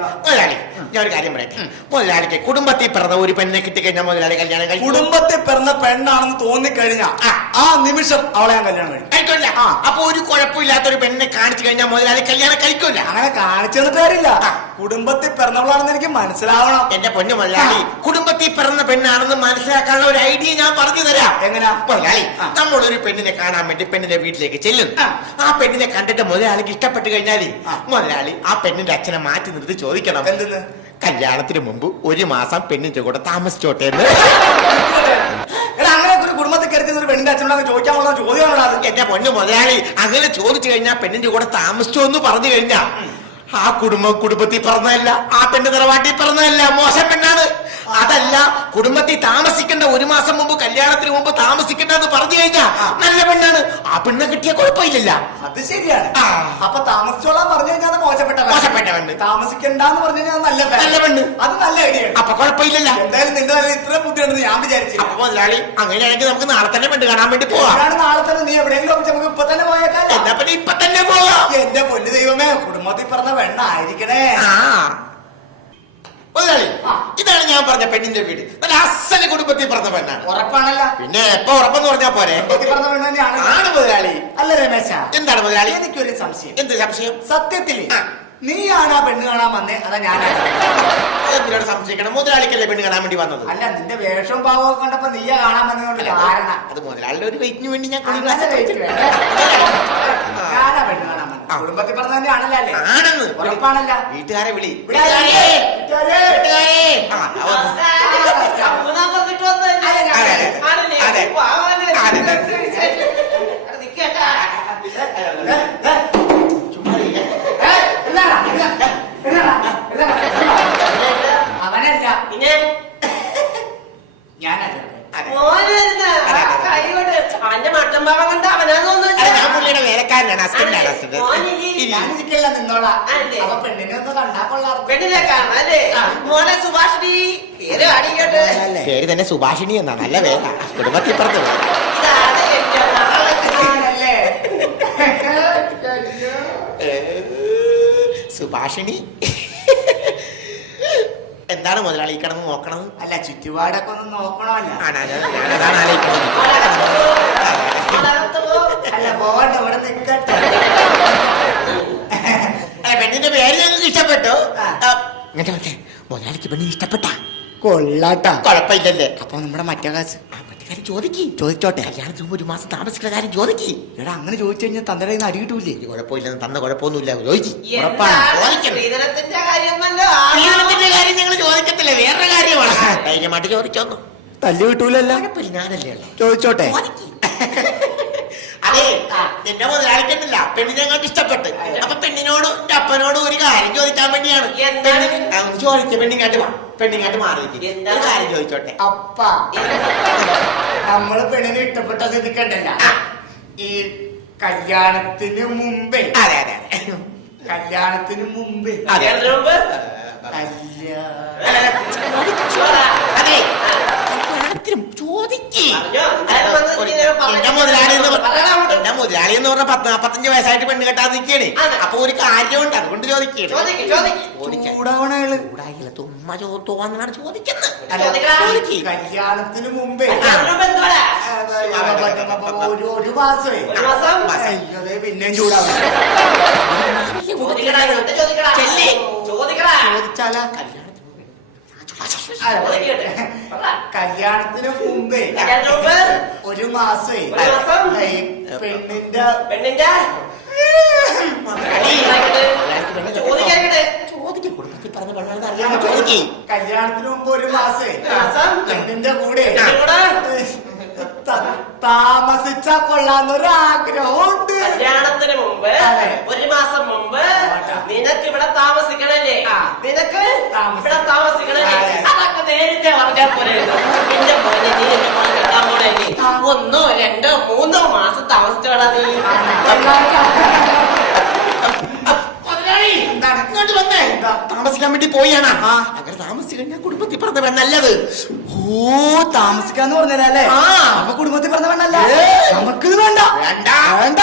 മുതലാളി, ഞാൻ ഒരു കാര്യം പറയട്ടെ. മുതലാളിക്ക് കുടുംബത്തിൽ പിറന്ന ഒരു പെണ്ണിനെ കിട്ടിക്കഴിഞ്ഞാൽ മുതലാളി കല്യാണം കഴിക്കും. കുടുംബത്തിൽ പിറന്ന പെണ്ണാണെന്ന് തോന്നിക്കഴിഞ്ഞാ ആ നിമിഷം അവളെ ഞാൻ കല്യാണം കഴിക്കും. കഴിക്കില്ല. അപ്പൊ ഒരു കുഴപ്പമില്ലാത്ത ഒരു പെണ്ണിനെ കാണിച്ചു കഴിഞ്ഞാൽ മുതലാളി കല്യാണം കഴിക്കില്ല. അങ്ങനെ കാണിച്ചു തന്നിട്ട് കാര്യമില്ല. കുടുംബത്തിൽ പിറന്നവളാണെന്ന് എനിക്ക് മനസ്സിലാവണം. എന്റെ പൊന്നു മുതലാളി, കുടുംബത്തിൽ പിറന്ന പെണ്ണാണെന്ന് മനസ്സിലാക്കാനുള്ള ഒരു ഐഡിയ ഞാൻ പറഞ്ഞു തരാം. എങ്ങനെയാ? മുതലാളി, നമ്മളൊരു പെണ്ണിനെ കാണാൻ വേണ്ടി പെണ്ണിന്റെ വീട്ടിലേക്ക് ചെല്ലുന്നു. ആ പെണ്ണിനെ കണ്ടിട്ട് മുതലാളിക്ക് ഇഷ്ടപ്പെട്ട് കഴിഞ്ഞാല് മുതലാളി ആ പെണ്ണിന്റെ അച്ഛനെ മാറ്റി നിർത്തി ചോദിക്കണം, എന്തെന്ന്? കല്യാണത്തിന് മുമ്പ് ഒരു മാസം പെണ്ണിന്റെ കൂടെ താമസിച്ചോട്ടെ എന്ന്. അങ്ങനെ ഒരു കുടുംബത്തിൽ കരുതി ഒരു പെണ്ണിന്റെ അച്ഛനോട് ചോദിക്കാനുള്ള ചോദ്യമാണോ അത്? എന്റെ പൊന്നു മുതലാളി, അങ്ങനെ ചോദിച്ചു കഴിഞ്ഞാൽ പെണ്ണിന്റെ കൂടെ താമസിച്ചോ എന്ന് പറഞ്ഞു കഴിഞ്ഞാ ആ കുടുംബത്തിൽ പറഞ്ഞതല്ല, ആ പെണ്ണ് തറവാട്ടിൽ പറഞ്ഞതല്ല, മോശം പെണ്ണാണ്. അതല്ല, കുടുംബത്തിൽ താമസിക്കേണ്ട ഒരു മാസം മുമ്പ് കല്യാണത്തിന് മുമ്പ് താമസിക്കേണ്ടെന്ന് പറഞ്ഞു കഴിഞ്ഞാ നല്ല പെണ്ണാണ്. ആ പെണ്ണെ കിട്ടിയ കുഴപ്പമില്ല. അത് ശരിയാണ്. അപ്പൊ താമസിച്ചോളാൻ പറഞ്ഞു കഴിഞ്ഞാൽ മോശപ്പെട്ട പെണ്ണ്, താമസിക്കണ്ടെന്ന് പറഞ്ഞു കഴിഞ്ഞാൽ നല്ല പെണ്ണ്. അത് നല്ല ഐഡിയ. അപ്പൊ കുഴപ്പമില്ലല്ലോ. എന്തായാലും നിന്റെ നല്ല ഇത്ര ബുദ്ധിയുണ്ടെന്ന് ഞാൻ വിചാരിച്ചു. അപ്പൊ മുതലാളി, അങ്ങനെയാണെങ്കിൽ നമുക്ക് നാളെ തന്നെ പെണ്ണ് കാണാൻ വേണ്ടി പോവാം. നാളെ തന്നെ നീ എവിടെയെങ്കിലും നമുക്ക് ഇപ്പൊ തന്നെ പോയേക്കാം. എന്നാ പിന്നെ ഇപ്പൊ തന്നെ പോവാം. എന്റെ പൊന്നു ദൈവമേ, കുടുംബത്തിൽ പറഞ്ഞ പെണ്ണായിരിക്കണേ. മുതലാളി, ഇതാണ് ഞാൻ പറഞ്ഞ പെണ്ണിന്റെ വീട്. നല്ല അസല് കുടുംബത്തിൽ പറഞ്ഞ പെണ്ണാണ്. ഉറപ്പാണല്ല? പിന്നെ എപ്പോ ഉറപ്പെന്ന് പറഞ്ഞാ പോരെ. പറഞ്ഞ പെണ്ണ് തന്നെയാണ്. ആണ് മുതലാളി. അല്ല രമേശ, എന്താണ് മുതലാളി? എനിക്കൊരു സംശയം. എന്ത് സംശയം? സത്യത്തില് നീയാണ് ആ പെണ്ണ് കാണാൻ വന്നേ, അതാ ഞാനാണ്? എന്തിനോട് സംശയിക്കണം? മുതലാളിക്കല്ലേ പെണ്ണ് കാണാൻ വേണ്ടി വന്നത്. അല്ല, നിന്റെ വേഷവും ഭാവവും കണ്ടപ്പോ നീയാ കാണാൻ വന്നതുകൊണ്ട് കാരണം അത് മുതലാളിയുടെ ഒരു വെയിറ്റിന് വേണ്ടി ഞാൻ ഞാനാ പെണ്ണ് കാണാൻ വന്നത്. കുടുംബത്തിൽ പറഞ്ഞ തന്നെയാണല്ലോ അല്ലേ? ആണെന്ന്. ഉറപ്പാണല്ല? വീട്ടുകാരെ വിളി. അവനല്ല, ഞാനാ. ഞാൻ പുള്ളിയുടെ വേലക്കാരനാണ്, ഹസ്ബൻഡാണ്. ഞാനിരിക്കല്ല, നിന്നോളാ. അപ്പൊ പെണ്ണിനെ ഒന്ന് കണ്ടാ കൊള്ളാം. പേര് തന്നെ സുഭാഷിണി എന്നാ. നല്ല വേല. കുടുംബത്തിൽ പറഞ്ഞത് സുഭാഷിണി. എന്താണ് മുതലാളി ഈ കിടന്ന് നോക്കണത്? അല്ല, ചുറ്റുപാടൊക്കെ ഒന്ന് നോക്കണമല്ല. ഞാനതാണ് ആലോചിക്കുന്നത്. അല്ല, പോകണ്ട, ഇവിടെ നിക്കട്ടെ. പെണ്ണിന്റെ പേര് ഞങ്ങൾക്ക് ഇഷ്ടപ്പെട്ടു. ഇങ്ങോട്ടെ, മുതലാളിക്ക് പെണ്ണിന് ഇഷ്ടപ്പെട്ട കൊള്ളാട്ടാ. കുഴപ്പമില്ലല്ലേ? അപ്പൊ നമ്മുടെ മറ്റേ കാശ് ചോദിച്ചോട്ടെ. കല്യാണത്തിന് ഒരു മാസം താമസിക്കുന്ന കാര്യം ചോദിക്കി. എടാ, അങ്ങനെ ചോദിച്ചു കഴിഞ്ഞാൽ തന്റെ കയ്യിൽ നിന്ന് അടി കിട്ടൂലേ? കുഴപ്പമില്ലെന്ന് തന്ന കുഴപ്പമൊന്നുമില്ല. ചോദിച്ചു. സ്ത്രീധനത്തിന്റെ കാര്യം കാര്യം ഞങ്ങൾ ചോദിക്കത്തില്ല, വേറൊരു കാര്യമാണ്. ധൈര്യമായിട്ട് ചോദിച്ചോന്നു. തല്ലു കിട്ടൂലല്ലോ. കുഴപ്പമില്ല, ഞാനല്ലേ ഉള്ളു. ചോദിച്ചോട്ടെ. അതെ, എന്റെ മുതലാളിക്കുന്നില്ല, പെണ്ണിനെ ഞങ്ങൾക്ക് ഇഷ്ടപ്പെട്ട്. അപ്പൊ പെണ്ണിനോടും എന്റെ അപ്പനോടും ഒരു കാര്യം ചോദിക്കാൻ വേണ്ടിയാണ്. ചോദിച്ച പെണ്ണിങ്ങാട്ട് മാറി ഒരു കാര്യം ചോദിച്ചോട്ടെ. അപ്പ നമ്മള് പെണ്ണിനെ ഇഷ്ടപ്പെട്ട സ്ഥിതിക്കണ്ടല്ല, ഈ കല്യാണത്തിന് മുമ്പേ അതെ കല്യാണത്തിന് മുമ്പേ അതെ എന്റെ മുതലാളി എന്ന് പറഞ്ഞ 45 വയസ്സായിട്ട് പെണ്ണ് കെട്ടാൻ നിൽക്കണേ. അപ്പൊ ഒരു കാര്യമുണ്ട്, അതുകൊണ്ട് ചോദിക്കണേ. തുമ്മ തോന്നാണ് ചോദിക്കുന്നത്. കല്യാണത്തിന് മുമ്പേ ഒരു മാസമേ പിന്നെയും ചൂടാവും. ചോദിച്ചാലാ കല്യാണത്തിന് മുമ്പേ ഒരു മാസമേ പെണ്ണിന്റെ കല്യാണത്തിന് മുമ്പ് ഒരു മാസേ പെണ്ണിന്റെ കൂടെ താമസിച്ചാ കൊള്ളാന്നൊരാഗ്രഹമുണ്ട്. കല്യാണത്തിന് മുമ്പ് ഒരു മാസം മുമ്പ് നിനക്ക് ഇവിടെ താമസിക്കണല്ലേ? നിനക്ക് ഇവിടെ താമസിക്കണല്ലേ? അതൊക്കെ നേരത്തെ പറഞ്ഞാൽ പോലെ. എന്റെ പോലെ നീ എന്റെ പോലെ കെട്ടാൻ പോണല്ലേ? 1, 2, 3 മാസം താമസിച്ചോളാ നീ. ഇങ്ങോട്ട് വന്നേ. താമസിക്കാൻ വേണ്ടി പോയാണ്. അങ്ങനെ താമസിച്ചു കഴിഞ്ഞാൽ കുടുംബത്തിൽ പറഞ്ഞ പെണ്ണല്ലത്. ഓ, താമസിക്കാന്ന് പറഞ്ഞല്ലേ? അപ്പൊ കുടുംബത്തിൽ പറഞ്ഞ പെണ്ണല്ല. നമുക്കിത് വേണ്ട. വേണ്ട.